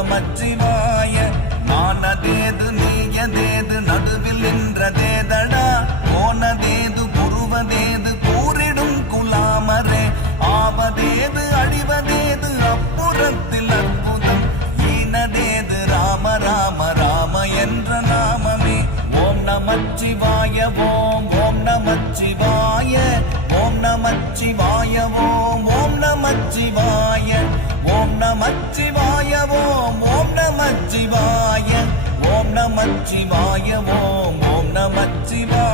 நமச்சிவாய. நானதேது நீயதேது நடுவில் நின்றதேதடா, போனதேது புருவதேது கூறிடும் குலாமரே. ஆவதேது அழிவதேது அப்புறத்தில் அற்புதம், ஈனதேது ராம ராம ராம என்ற நாமமே. ஓம் நமச்சிவாய ஓம் ஓம் நமச்சிவாய ஓம் நமச்சிவாய ஓம் ஓம் நமச்சிவாய ஓம் நமச்சிவாய ஓம் ஓம் நமச்சிவாய ஓம் நமச்சிவாய ஓம் ஓம் நமச்சிவாய.